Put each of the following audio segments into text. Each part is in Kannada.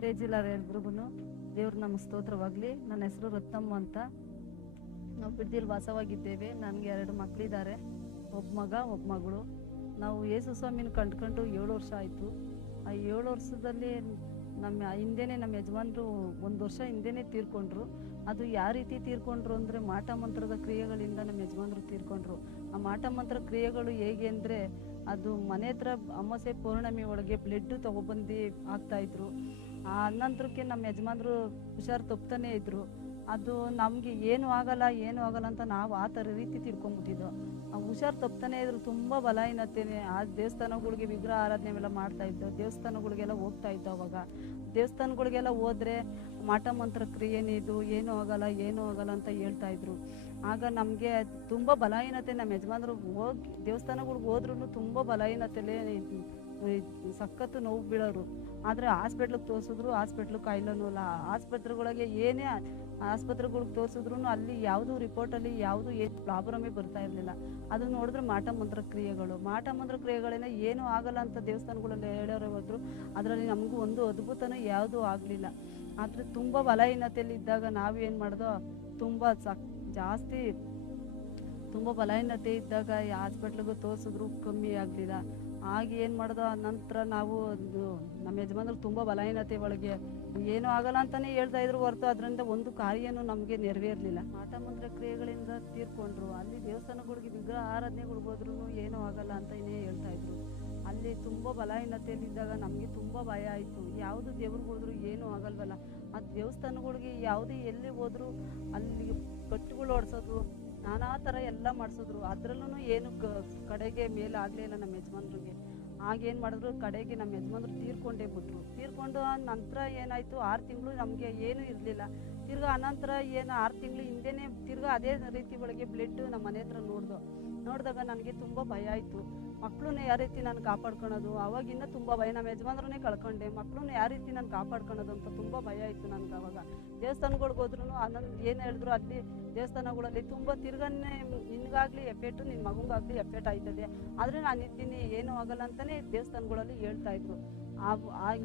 ಪ್ರೇಜಿಲ್ಲ ಎಲ್ರಿಗೂ ದೇವ್ರ ನಮ್ಮ ಸ್ತೋತ್ರವಾಗಲಿ. ನನ್ನ ಹೆಸರು ರತ್ನಮ್ಮ ಅಂತ. ನಾವು ಬಿಡ್ದಿಲ್ ವಾಸವಾಗಿದ್ದೇವೆ. ನನಗೆ ಎರಡು ಮಕ್ಕಳಿದ್ದಾರೆ ಒಬ್ಬ ಮಗ, ಒಬ್ಬ ಮಗಳು. ನಾವು ಯೇಸು ಸ್ವಾಮಿನ ಕಂಡ್ಕೊಂಡು ಏಳು ವರ್ಷ ಆಯಿತು. ಆ ಏಳು ವರ್ಷದಲ್ಲಿ ನಮ್ಮ ಹಿಂದೆನೇ ನಮ್ಮ ಯಜಮಾನರು ಒಂದು ವರ್ಷ ಹಿಂದೆನೇ ತೀರ್ಕೊಂಡ್ರು. ಅದು ಯಾವ ರೀತಿ ತೀರ್ಕೊಂಡ್ರು ಅಂದರೆ ಮಾಟ ಮಂತ್ರದ ಕ್ರಿಯೆಗಳಿಂದ ನಮ್ಮ ಯಜಮಾನರು ತೀರ್ಕೊಂಡ್ರು. ಆ ಮಾಟ ಮಂತ್ರ ಕ್ರಿಯೆಗಳು ಹೇಗೆ ಅಂದರೆ ಅದು ಮನೆ ಹತ್ರ ಅಮಾವಾಸ್ಯೆ ಪೌರ್ಣಮಿ ಒಳಗೆ ಬ್ಲಡ್ ತಗೊಬಂದು ಹಾಕ್ತಾಯಿದ್ರು ಆ ನಂತರಕ್ಕೆ ನಮ್ಮ ಯಜಮಾನ್ರು ಹುಷಾರು ತಪ್ತಾನೇ ಇದ್ರು. ಅದು ನಮಗೆ ಏನು ಆಗಲ್ಲ ಏನು ಆಗಲ್ಲ ಅಂತ ನಾವು ಆ ಥರ ರೀತಿ ತಿಳ್ಕೊಂಬಿಟ್ಟಿದ್ದು. ಹುಷಾರು ತಪ್ತಾನೆ ಇದ್ರು ತುಂಬ ಬಲಹೀನತೆನೆ ಆ ದೇವಸ್ಥಾನಗಳಿಗೆ ವಿಗ್ರಹ ಆರಾಧನೆ ಎಲ್ಲ ಮಾಡ್ತಾ ಇದ್ದು, ದೇವಸ್ಥಾನಗಳಿಗೆಲ್ಲ ಹೋಗ್ತಾ ಇದ್ದು ಅವಾಗ. ದೇವಸ್ಥಾನಗಳಿಗೆಲ್ಲ ಹೋದ್ರೆ ಮಾಟ ಮಂತ್ರ ಏನಿದು ಏನೂ ಆಗಲ್ಲ ಏನೂ ಆಗಲ್ಲ ಅಂತ ಹೇಳ್ತಾ ಇದ್ರು. ಆಗ ನಮಗೆ ತುಂಬ ಬಲಹೀನತೆ ನಮ್ಮ ಯಜಮಾನ್ರು ಹೋಗಿ ದೇವಸ್ಥಾನಗಳಿಗೆ ಹೋದ್ರೂ ತುಂಬ ಬಲಹೀನತೆಲೇ ಸಖತ್ತು ನೋವು ಬೀಳೋರು. ಆದರೆ ಹಾಸ್ಪಿಟ್ಲಿಗೆ ತೋರಿಸಿದ್ರು ಹಾಸ್ಪಿಟ್ಲು ಇಲ್ಲ. ಆಸ್ಪತ್ರೆಗಳಿಗೆ ಏನೇ ಆಸ್ಪತ್ರೆಗಳಿಗೆ ತೋರಿಸಿದ್ರು ಅಲ್ಲಿ ಯಾವುದು ರಿಪೋರ್ಟಲ್ಲಿ ಯಾವುದು ಏನು ಪ್ರಾಬ್ಲಮೇ ಬರ್ತಾ ಇರಲಿಲ್ಲ. ಅದನ್ನು ನೋಡಿದ್ರೆ ಮಾಟ ಮಂತ್ರ ಕ್ರಿಯೆಗಳು. ಮಾಟ ಮಂತ್ರ ಕ್ರಿಯೆಗಳಿಂದ ಏನೂ ಆಗಲ್ಲ ಅಂತ ದೇವಸ್ಥಾನಗಳಲ್ಲಿ ಹೇಳೋರು ಹೋದ್ರು. ಅದರಲ್ಲಿ ನಮಗೂ ಒಂದು ಅದ್ಭುತನೂ ಯಾವುದೂ ಆಗಲಿಲ್ಲ. ಆದರೆ ತುಂಬ ಬಲಹೀನತೆಯಲ್ಲಿ ಇದ್ದಾಗ ಏನು ಮಾಡ್ದೋ, ತುಂಬ ಸಕ್, ಜಾಸ್ತಿ ತುಂಬ ಬಲಹೀನತೆ ಇದ್ದಾಗ ಹಾಸ್ಪಿಟ್ಲಿಗೂ ತೋರಿಸಿದ್ರು ಕಮ್ಮಿ ಆಗಲಿಲ್ಲ. ಆಗ ಏನು ಮಾಡ್ದೋ? ನಂತರ ನಾವು ನಮ್ಮ ಯಜಮಾನ್ರು ತುಂಬ ಬಲಹೀನತೆ ಒಳಗೆ ಏನೂ ಆಗಲ್ಲ ಅಂತಲೇ ಹೇಳ್ತಾ ಇದ್ರು ಹೊರತು ಅದರಿಂದ ಒಂದು ಕಾರ್ಯನೂ ನಮಗೆ ನೆರವೇರಲಿಲ್ಲ. ಆಟ ಮಂತ್ರ ಕ್ರಿಯೆಗಳಿಂದ ತೀರ್ಕೊಂಡ್ರು. ಅಲ್ಲಿ ದೇವಸ್ಥಾನಗಳಿಗೆ ವಿಗ್ರಹ ಆರಾಧನೆಗಳಿಗೆ ಹೋದ್ರೂ ಏನೂ ಆಗಲ್ಲ ಅಂತ ಇನ್ನೇ ಹೇಳ್ತಾ ಇದ್ರು. ಅಲ್ಲಿ ತುಂಬ ಬಲಹೀನತೆಯಲ್ಲಿದ್ದಾಗ ನಮಗೆ ತುಂಬ ಭಯ ಆಯಿತು. ಯಾವುದು ದೇವ್ರಿಗೆ ಹೋದ್ರು ಏನೂ ಆಗಲ್ವಲ್ಲ. ಆ ದೇವಸ್ಥಾನಗಳಿಗೆ ಯಾವುದೇ ಎಲ್ಲಿ ಹೋದ್ರು ಅಲ್ಲಿ ಕಟ್ಟುಗಳು ಹೊಡ್ಸೋದು ನಾನಾ ಥರ ಎಲ್ಲ ಮಾಡಿಸಿದ್ರು. ಅದರಲ್ಲೂ ಏನು ಕಡೆಗೆ ಮೇಲೆ ಇಲ್ಲ ನಮ್ಮ ಯಜಮಾನ್ರಿಗೆ. ಆಗೇನು ಮಾಡಿದ್ರು, ಕಡೆಗೆ ನಮ್ಮ ಯಜಮಾನ್ರು ತೀರ್ಕೊಂಡೇ ಬಿಟ್ರು. ತೀರ್ಕೊಂಡು ನಂತರ ಏನಾಯಿತು, ಆರು ತಿಂಗಳು ನಮಗೆ ಏನೂ ಇರಲಿಲ್ಲ. ತಿರ್ಗಾ ಅನಂತರ ಏನು ಆರು ತಿಂಗಳು ಹಿಂದೆನೇ ತಿರ್ಗಾ ಅದೇ ರೀತಿ ಒಳಗೆ ಬ್ಲಡ್ ನಮ್ಮ ಮನೆ ಹತ್ರ ನೋಡ್ದು. ನೋಡಿದಾಗ ನನಗೆ ತುಂಬ ಭಯ ಆಯಿತು. ಮಕ್ಕಳನ್ನ ಯಾವ ರೀತಿ ನಾನು ಕಾಪಾಡ್ಕೊಳೋದು? ಅವಾಗಿಂದ ತುಂಬ ಭಯ. ನಮ್ಮ ಯಜಮಾನ್ರನ್ನೇ ಕಳ್ಕೊಂಡೆ. ಮಕ್ಕಳನ್ನ ಯಾವ ರೀತಿ ನಾನು ಕಾಪಾಡ್ಕೊಳೋದು ಅಂತ ತುಂಬ ಭಯ ಆಯಿತು ನನಗೆ ಅವಾಗ. ದೇವಸ್ಥಾನಗಳಿಗೆ ಹೋದ್ರೂ ಆನಂದ್ ಏನು ಹೇಳಿದ್ರು ಅಲ್ಲಿ ದೇವಸ್ಥಾನಗಳಲ್ಲಿ ತುಂಬ ತಿರ್ಗನ್ನೇ ನಿನಗಾಗಲಿ ಎಫೆಕ್ಟು ನಿನ್ನ ಮಗುಗಾಗಲಿ ಎಫೆಕ್ಟ್ ಆಯ್ತದೆ. ಆದರೆ ನಾನು ಇದ್ದೀನಿ, ಏನೂ ಆಗಲ್ಲ ಅಂತಲೇ ದೇವಸ್ಥಾನಗಳಲ್ಲಿ ಹೇಳ್ತಾ ಇದ್ರು.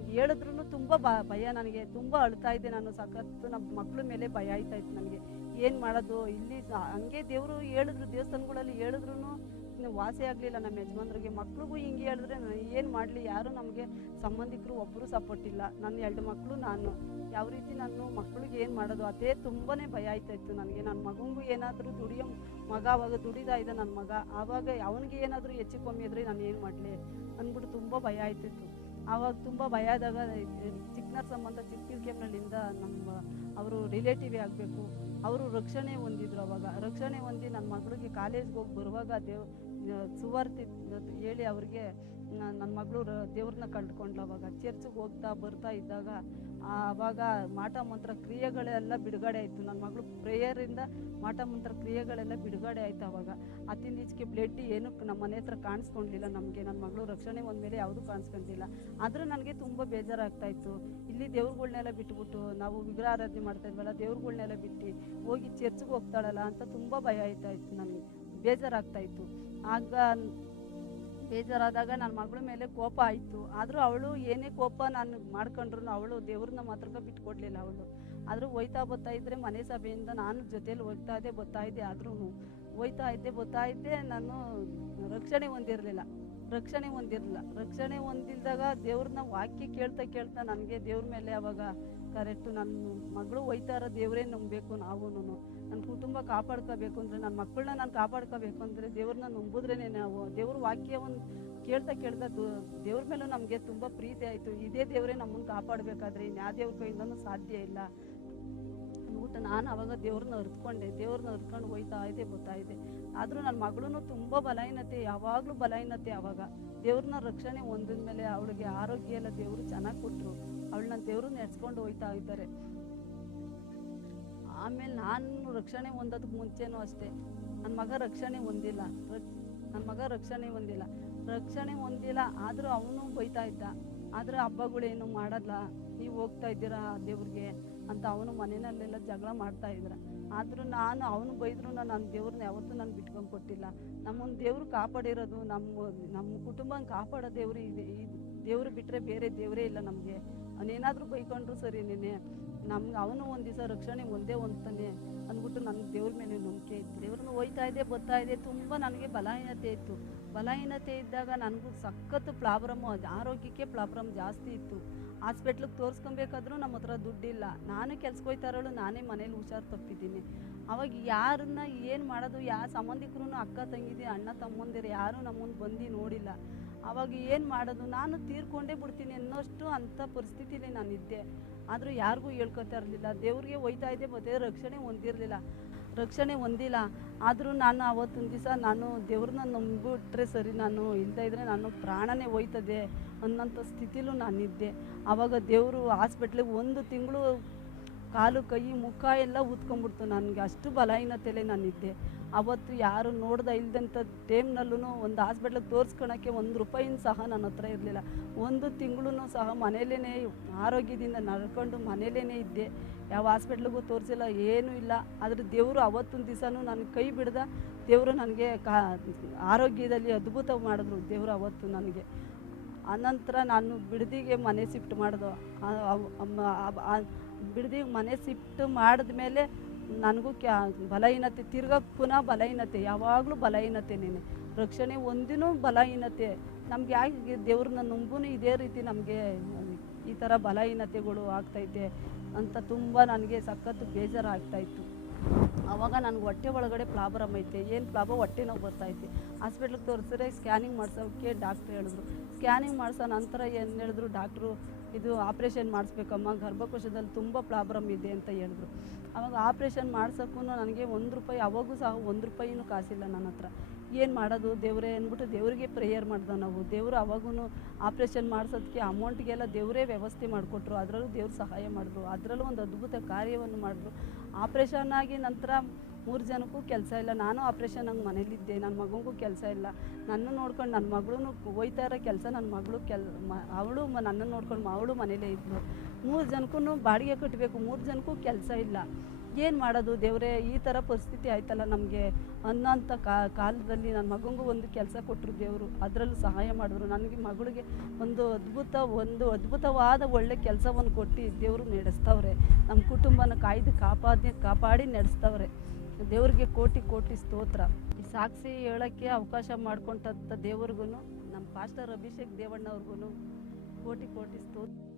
ಹೇಳಿದ್ರು ತುಂಬ ಭಯ ನನಗೆ. ತುಂಬ ಅಳ್ತಾ ಇದ್ದೆ ನಾನು. ಸಖತ್ತು ನಮ್ಮ ಮಕ್ಕಳ ಮೇಲೆ ಭಯ ಆಯ್ತಾ ಇತ್ತು ನನಗೆ. ಏನು ಮಾಡೋದು? ಇಲ್ಲಿ ಹಂಗೆ ದೇವರು ಹೇಳಿದ್ರು, ದೇವಸ್ಥಾನಗಳಲ್ಲಿ ಹೇಳಿದ್ರು ವಾಸಿ ಆಗಲಿಲ್ಲ ನಮ್ಮ ಯಜಮಾನ್ರಿಗೆ. ಮಕ್ಳಿಗೂ ಹಿಂಗೆ ಹೇಳಿದ್ರೆ ಏನು ಮಾಡಲಿ? ಯಾರು ನಮಗೆ ಸಂಬಂಧಿಕರು ಒಬ್ಬರು ಸಪೋರ್ಟ್ ಇಲ್ಲ. ನನ್ನ ಎರಡು ಮಕ್ಕಳು ನಾನು. ಯಾವ ರೀತಿ ನಾನು ಮಕ್ಳಿಗೆ ಏನು ಮಾಡೋದು? ಅದೇ ತುಂಬಾ ಭಯ ಆಯ್ತಾಯಿತ್ತು ನನಗೆ. ನನ್ನ ಮಗನಿಗೂ ಏನಾದರೂ ದುಡಿಯೋ ಮಗ, ಅವಾಗ ದುಡಿದ ಇದೆ ನನ್ನ ಮಗ. ಆವಾಗ ಅವನಿಗೆ ಏನಾದರೂ ಹೆಚ್ಚು ಕಮ್ಮಿ ಇದ್ರೆ ನಾನು ಏನು ಮಾಡಲಿ? ಅಂದ್ಬಿಟ್ಟು ತುಂಬ ಭಯ ಆಯ್ತಿತ್ತು. ಆವಾಗ ತುಂಬ ಭಯ ಆದಾಗ ಚಿಕ್ಕನರ್ ಸಂಬಂಧ ಚಿಕ್ಕನಳ್ಳಿಯಿಂದ ನಮ್ಮ ಅವರು ರಿಲೇಟಿವೇ ಆಗಬೇಕು. ಅವರು ರಕ್ಷಣೆ ಹೊಂದಿದ್ರು ಅವಾಗ. ರಕ್ಷಣೆ ಹೊಂದಿ ನನ್ನ ಮಗಳಿಗೆ ಕಾಲೇಜ್ಗೆ ಹೋಗಿ ಬರುವಾಗ ದೇವ್ ಸುವಾರ್ತಿ ಹೇಳಿ ಅವ್ರಿಗೆ ನನ್ನ ಮಗಳು ದೇವ್ರನ್ನ ಕಂಡ್ಕೊಂಡ್ಲು. ಅವಾಗ ಚರ್ಚ್ಗೆ ಹೋಗ್ತಾ ಬರ್ತಾ ಇದ್ದಾಗ ಆವಾಗ ಮಾಟ ಮಂತ್ರ ಕ್ರಿಯೆಗಳೆಲ್ಲ ಬಿಡುಗಡೆ ಆಯಿತು. ನನ್ನ ಮಗಳು ಪ್ರೇಯರಿಂದ ಮಾಟ ಮಂತ್ರ ಕ್ರಿಯೆಗಳೆಲ್ಲ ಬಿಡುಗಡೆ ಆಯ್ತು ಅವಾಗ. ಅತಿ ಈಚೆಗೆ ಬ್ಲಡ್ ಏನು ನಮ್ಮ ಮನೆ ಹತ್ರ ಕಾಣಿಸ್ಕೊಂಡಿಲ್ಲ ನಮಗೆ. ನನ್ನ ಮಗಳು ರಕ್ಷಣೆ ಒಂದ್ಮೇಲೆ ಯಾವುದೂ ಕಾಣಿಸ್ಕೊಂಡಿಲ್ಲ. ಆದರೂ ನನಗೆ ತುಂಬ ಬೇಜಾರಾಗ್ತಾ ಇತ್ತು. ಇಲ್ಲಿ ದೇವ್ರುಗಳ್ನೆಲ್ಲ ಬಿಟ್ಬಿಟ್ಟು ನಾವು ವಿಗ್ರಹ ಆರಾಧನೆ ಮಾಡ್ತಾ ಇದ್ವಲ್ಲ, ದೇವ್ರುಗಳ್ನೆಲ್ಲ ಬಿಟ್ಟು ಹೋಗಿ ಚರ್ಚ್ಗೆ ಹೋಗ್ತಾಳಲ್ಲ ಅಂತ ತುಂಬ ಭಯ ಆಯ್ತಾ ಇತ್ತು ನನಗೆ. ಬೇಜಾರಾಗ್ತಾ ಇತ್ತು. ಆಗ ಬೇಜಾರಾದಾಗ ನನ್ನ ಮಗಳ ಮೇಲೆ ಕೋಪ ಆಯಿತು. ಆದರೂ ಅವಳು ಏನೇ ಕೋಪ ನಾನು ಮಾಡ್ಕೊಂಡ್ರು ಅವಳು ದೇವ್ರನ್ನ ಮಾತ್ರ ಬಿಟ್ಕೊಡ್ಲಿಲ್ಲ ಅವಳು. ಆದರೂ ಹೋಯ್ತಾ ಬರ್ತಾ ಇದ್ದರೆ ಮನೆ ಸಭೆಯಿಂದ ನಾನು ಜೊತೆಯಲ್ಲಿ ಹೋಗ್ತಾ ಇದ್ದೆ, ಬರ್ತಾ ಇದ್ದೆ ಆದ್ರೂ ಹೋಯ್ತಾ ಇದ್ದೆ, ಬರ್ತಾ ಇದ್ದೆ ನಾನು ರಕ್ಷಣೆ ಹೊಂದಿರಲಿಲ್ಲ. ರಕ್ಷಣೆ ಹೊಂದಿರಲಿಲ್ಲ ರಕ್ಷಣೆ ಹೊಂದಿಲ್ದಾಗ ದೇವ್ರನ್ನ ವಾಕ್ಯ ಕೇಳ್ತಾ ಕೇಳ್ತಾ ನನಗೆ ದೇವ್ರ ಮೇಲೆ ಅವಾಗ ಕರೆಕ್ಟು ನನ್ನ ಮಗಳು ಹೋಯ್ತಾರ ದೇವರೇ ನಂಬಬೇಕು ನಾವು ನನ್ನ ಕುಟುಂಬ ಕಾಪಾಡ್ಕೋಬೇಕು ಅಂದರೆ ನನ್ನ ಮಕ್ಕಳನ್ನ ನಾನು ಕಾಪಾಡ್ಕೋಬೇಕು ಅಂದರೆ ದೇವ್ರನ್ನ ನಂಬಿದ್ರೇ ನಾವು. ದೇವ್ರ ವಾಕ್ಯವನ್ನು ಕೇಳ್ತಾ ಕೇಳ್ತಾ ದೇವ್ರ ಮೇಲೂ ನಮಗೆ ತುಂಬ ಪ್ರೀತಿ ಆಯಿತು. ಇದೇ ದೇವರೇ ನಮ್ಮನ್ನು ಕಾಪಾಡಬೇಕಾದ್ರೆ ಇನ್ಯಾ ದೇವ್ರ ಕೈಯಿಂದನೂ ಸಾಧ್ಯ ಇಲ್ಲ. ಅಂದ್ಬಿಟ್ಟು ನಾನು ಅವಾಗ ದೇವ್ರನ್ನ ಅರ್ತ್ಕೊಂಡೆ. ದೇವ್ರನ್ನ ಅರ್ತ್ಕೊಂಡು ಹೋಯ್ತಾ ಇದೆ, ಬರ್ತಾ ಆದರೂ ನನ್ನ ಮಗಳೂ ತುಂಬ ಬಲಹೀನತೆ, ಯಾವಾಗಲೂ ಬಲಹೀನತೆ ಅವಾಗ. ದೇವ್ರನ್ನ ರಕ್ಷಣೆ ಹೊಂದಿದ ಮೇಲೆ ಅವಳಿಗೆ ಆರೋಗ್ಯ ಎಲ್ಲ ದೇವರು ಚೆನ್ನಾಗಿ ಕೊಟ್ಟರು ನನ್ನ ದೇವರು ನೆಡ್ಸ್ಕೊಂಡು ಹೋಯ್ತಾ ಇದ್ದಾರೆ. ಆಮೇಲೆ ನಾನು ರಕ್ಷಣೆ ಹೊಂದೋದಕ್ಕೆ ಮುಂಚೆನೂ ಅಷ್ಟೇ. ನನ್ನ ಮಗ ರಕ್ಷಣೆ ಹೊಂದಿಲ್ಲ. ನನ್ನ ಮಗ ರಕ್ಷಣೆ ಹೊಂದಿಲ್ಲ. ರಕ್ಷಣೆ ಹೊಂದಿಲ್ಲ, ಆದರೂ ಅವನು ಬೈತಾ ಇದ್ದ. ಆದರೆ ಹಬ್ಬಗಳೇನು ಮಾಡಲ್ಲ. ನೀವು ಹೋಗ್ತಾ ಇದ್ದೀರಾ ದೇವ್ರಿಗೆ ಅಂತ ಅವನು ಮನೆಯಲ್ಲೆಲ್ಲ ಜಗಳ ಮಾಡ್ತಾ ಇದ್ರ. ಆದರೂ ನಾನು ಅವನು ಬೈದ್ರು ನಾನು ದೇವ್ರನ್ನ ಯಾವತ್ತೂ ನಾನು ಬಿಟ್ಕೊಂಡು ಕೊಟ್ಟಿಲ್ಲ. ನಮ್ಮನ್ನು ದೇವ್ರು ಕಾಪಾಡಿರೋದು ನಮ್ಮ ನಮ್ಮ ಕುಟುಂಬನ ಕಾಪಾಡೋ ದೇವ್ರು ಇದೆ. ಈ ದೇವ್ರು ಬಿಟ್ಟರೆ ಬೇರೆ ದೇವರೇ ಇಲ್ಲ ನಮಗೆ. ಅವನೇನಾದರೂ ಬೈಕೊಂಡ್ರು ಸರಿ ನೀನೆ ನಮ್ಗೆ ಅವನು ಒಂದು ದಿವಸ ರಕ್ಷಣೆ ಒಂದೇ ಹೊಂದ್ತಾನೆ ಅಂದ್ಬಿಟ್ಟು ನನಗೆ ದೇವ್ರ ಮೇಲೆ ನಂಬಿಕೆ ಇತ್ತು. ದೇವ್ರನ್ನ ಹೋಯ್ತಾ ಇದೆ, ಬರ್ತಾ ಇದೆ, ತುಂಬ ನನಗೆ ಬಲಹೀನತೆ ಇತ್ತು. ಬಲಹೀನತೆ ಇದ್ದಾಗ ನನಗೂ ಸಖತ್ತು ಪ್ರಾಬ್ಲಮ್ಮು ಆರೋಗ್ಯಕ್ಕೆ ಪ್ರಾಬ್ಲಮ್ ಜಾಸ್ತಿ ಇತ್ತು. ಹಾಸ್ಪಿಟ್ಲಿಗೆ ತೋರಿಸ್ಕೊಬೇಕಾದ್ರೂ ನಮ್ಮ ಹತ್ರ ದುಡ್ಡಿಲ್ಲ. ನಾನು ಕೆಲ್ಸಕ್ಕೆ ಹೋಯ್ತಾರಳು ನಾನೇ ಮನೇಲಿ ಹುಷಾರು ತಪ್ಪಿದ್ದೀನಿ. ಅವಾಗ ಯಾರನ್ನ ಏನು ಮಾಡೋದು ಯಾವ ಸಂಬಂಧಿಕರು ಅಕ್ಕ ತಂಗಿದಿ, ಅಣ್ಣ ತಮ್ಮಂದಿರು ಯಾರೂ ನಮ್ಮ ಮುಂದೆ ಬಂದು ನೋಡಿಲ್ಲ. ಅವಾಗ ಏನು ಮಾಡೋದು, ನಾನು ತೀರ್ಕೊಂಡೇ ಬಿಡ್ತೀನಿ ಅನ್ನೋಷ್ಟು ಅಂಥ ಪರಿಸ್ಥಿತಿಲಿ ನಾನಿದ್ದೆ ಆದರೂ ಯಾರಿಗೂ ಹೇಳ್ಕೊತಾ ಇರಲಿಲ್ಲ. ದೇವ್ರಿಗೆ ಹೋಯ್ತಾ ಇದ್ದೆ, ಮತ್ತೆ ರಕ್ಷಣೆ ಹೊಂದಿರಲಿಲ್ಲ. ರಕ್ಷಣೆ ಹೊಂದಿಲ್ಲ. ಆದರೂ ನಾನು ಅವತ್ತೊಂದು ದಿವಸ ನಾನು ದೇವ್ರನ್ನ ನಂಬಿಟ್ರೆ ಸರಿ, ನಾನು ಇದ್ದರೆ ನಾನು ಪ್ರಾಣನೇ ಹೋಯ್ತದೆ ಅನ್ನೋಂಥ ಸ್ಥಿತಿಲೂ ನಾನಿದ್ದೆ. ಆವಾಗ ದೇವರು ಹಾಸ್ಪಿಟ್ಲಿಗೆ ಒಂದು ತಿಂಗಳು ಕಾಲು, ಕೈ, ಮುಖ ಎಲ್ಲ ಊದ್ಕೊಂಡ್ಬಿಡ್ತು ನನಗೆ ಅಷ್ಟು ಬಲಹೀನತೆಲೆ ನಾನಿದ್ದೆ. ಅವತ್ತು ಯಾರು ನೋಡ್ದ ಇಲ್ದಂಥ ಟೈಮ್ನಲ್ಲೂ ಒಂದು ಹಾಸ್ಪಿಟ್ಲಿಗೆ ತೋರಿಸ್ಕೊಳಕ್ಕೆ ಒಂದು ರೂಪಾಯಿನ ಸಹ ನನ್ನ ಹತ್ರ ಇರಲಿಲ್ಲ. ಒಂದು ತಿಂಗಳೂ ಸಹ ಮನೇಲೇ ಆರೋಗ್ಯದಿಂದ ನಡ್ಕೊಂಡು ಮನೇಲೇ ಇದ್ದೆ. ಯಾವ ಹಾಸ್ಪಿಟ್ಲಿಗೂ ತೋರಿಸಿಲ್ಲ, ಏನೂ ಇಲ್ಲ. ಆದರೆ ದೇವರು ಅವತ್ತೊಂದು ದಿವಸನೂ ನನಗೆ ಕೈ ಬಿಡ್ದ. ದೇವರು ನನಗೆ ಕಾ, ಆರೋಗ್ಯದಲ್ಲಿ ಅದ್ಭುತ ಮಾಡಿದ್ರು ದೇವರು ಅವತ್ತು ನನಗೆ. ಆನಂತರ ನಾನು ಬಿಡದಿಗೆ ಮನೆ ಶಿಫ್ಟ್ ಮಾಡ್ದು. ಬಿಡದಿಗೆ ಮನೆ ಸಿಫ್ಟ್ ಮಾಡಿದ ಮೇಲೆ ನನಗೂ ಕ್ಯಾ ಬಲಹೀನತೆ, ತಿರ್ಗಾ ಪುನಃ ಬಲಹೀನತೆ, ಯಾವಾಗಲೂ ಬಲಹೀನತೆ ನೀನೆ. ರಕ್ಷಣೆ ಒಂದಿನೂ ಬಲಹೀನತೆ. ನಮ್ಗೆ ಯಾಕೆ ದೇವ್ರನ್ನ ನಂಬೂ ಇದೇ ರೀತಿ ನಮಗೆ ಈ ಥರ ಬಲಹೀನತೆಗಳು ಆಗ್ತೈತೆ ಅಂತ ತುಂಬ ನನಗೆ ಸಖತ್ತು ಬೇಜಾರಾಗ್ತಾಯಿತ್ತು. ಆವಾಗ ನನಗೆ ಹೊಟ್ಟೆ ಒಳಗಡೆ ಪ್ರಾಬ್ಲಮ್ ಐತೆ. ಏನು ಪ್ರಾಬ್ಲಮ್? ಹೊಟ್ಟೆ ನೋವು ಬರ್ತೈತೆ ಹಾಸ್ಪಿಟ್ಲಿಗೆ ತೋರಿಸಿದ್ರೆ ಸ್ಕ್ಯಾನಿಂಗ್ ಮಾಡ್ಸೋಕ್ಕೆ ಡಾಕ್ಟ್ರ್ ಹೇಳಿದ್ರು. ಸ್ಕ್ಯಾನಿಂಗ್ ಮಾಡಿಸೋ ನಂತರ ಏನು ಹೇಳಿದ್ರು? ಡಾಕ್ಟ್ರು ಇದು ಆಪ್ರೇಷನ್ ಮಾಡಿಸ್ಬೇಕಮ್ಮ, ಗರ್ಭಕೋಶದಲ್ಲಿ ತುಂಬ ಪ್ರಾಬ್ಲಮ್ ಇದೆ ಅಂತ ಹೇಳಿದ್ರು. ಆವಾಗ ಆಪ್ರೇಷನ್ ಮಾಡ್ಸೋಕ್ಕೂ ನನಗೆ ಒಂದು ರೂಪಾಯಿ, ಅವಾಗೂ ಸಹ ಒಂದು ರೂಪಾಯಿನೂ ಕಾಸಿಲ್ಲ ನನ್ನ ಹತ್ರ. ಏನು ಮಾಡೋದು ದೇವರೇ ಅಂದ್ಬಿಟ್ಟು ದೇವರಿಗೆ ಪ್ರೇಯರ್ ಮಾಡ್ದೆ ನಾವು. ದೇವರು ಅವಾಗೂ ಆಪ್ರೇಷನ್ ಮಾಡಿಸೋದಕ್ಕೆ ಅಮೌಂಟ್ಗೆಲ್ಲ ದೇವರೇ ವ್ಯವಸ್ಥೆ ಮಾಡಿಕೊಟ್ರು. ಅದರಲ್ಲೂ ದೇವ್ರು ಸಹಾಯ ಮಾಡಿದ್ರು. ಅದರಲ್ಲೂ ಒಂದು ಅದ್ಭುತ ಕಾರ್ಯವನ್ನು ಮಾಡಿದ್ರು. ಆಪ್ರೇಷನ್ ಆಗಿ ನಂತರ ಮೂರು ಜನಕ್ಕೂ ಕೆಲಸ ಇಲ್ಲ. ನಾನು ಆಪ್ರೇಷನ್ ಹಂಗೆ ಮನೇಲಿದ್ದೆ. ನನ್ನ ಮಗನಿಗೂ ಕೆಲಸ ಇಲ್ಲ. ನನ್ನ ನೋಡ್ಕೊಂಡು ನನ್ನ ಮಗಳು ಹೋಯ್ತಾ ಇರೋ ಕೆಲಸ ನನ್ನ ಮಗಳು ಕೆಲ್ ಅವಳು ನನ್ನ ನನ್ನನ್ನು ನೋಡ್ಕೊಂಡು ಅವಳು ಮನೇಲೇ ಇದ್ಲು. ಮೂರು ಜನಕ್ಕೂ ಬಾಡಿಗೆ ಕಟ್ಟಬೇಕು ಮೂರು ಜನಕ್ಕೂ ಕೆಲಸ ಇಲ್ಲ. ಏನು ಮಾಡೋದು ದೇವರೇ? ಈ ಥರ ಪರಿಸ್ಥಿತಿ ಆಯ್ತಲ್ಲ ನಮಗೆ. ಅನ್ನೋಂಥ ಕಾಲದಲ್ಲಿ ನನ್ನ ಮಗನಿಗೂ ಒಂದು ಕೆಲಸ ಕೊಟ್ಟರು ದೇವರು. ಅದರಲ್ಲೂ ಸಹಾಯ ಮಾಡಿದ್ರು. ನನಗೆ ಮಗಳಿಗೆ ಒಂದು ಅದ್ಭುತ, ಒಂದು ಅದ್ಭುತವಾದ ಒಳ್ಳೆ ಕೆಲಸವನ್ನು ಕೊಟ್ಟು ದೇವರು ನಡೆಸ್ತವ್ರೆ. ನಮ್ಮ ಕುಟುಂಬನ ಕಾಯ್ದು ಕಾಪಾಡಿ ಕಾಪಾಡಿ ನಡೆಸ್ತವ್ರೆ. ದೇವ್ರಿಗೆ ಕೋಟಿ ಕೋಟಿ ಸ್ತೋತ್ರ. ಈ ಸಾಕ್ಷಿ ಹೇಳೋಕ್ಕೆ ಅವಕಾಶ ಮಾಡ್ಕೊಂಡಂಥ ದೇವ್ರಿಗೂ ನಮ್ಮ ಪಾಸ್ಟರ್ ಅಭಿಷೇಕ್ ದೇವಣ್ಣವ್ರಿಗೂ ಕೋಟಿ ಕೋಟಿ ಸ್ತೋತ್ರ.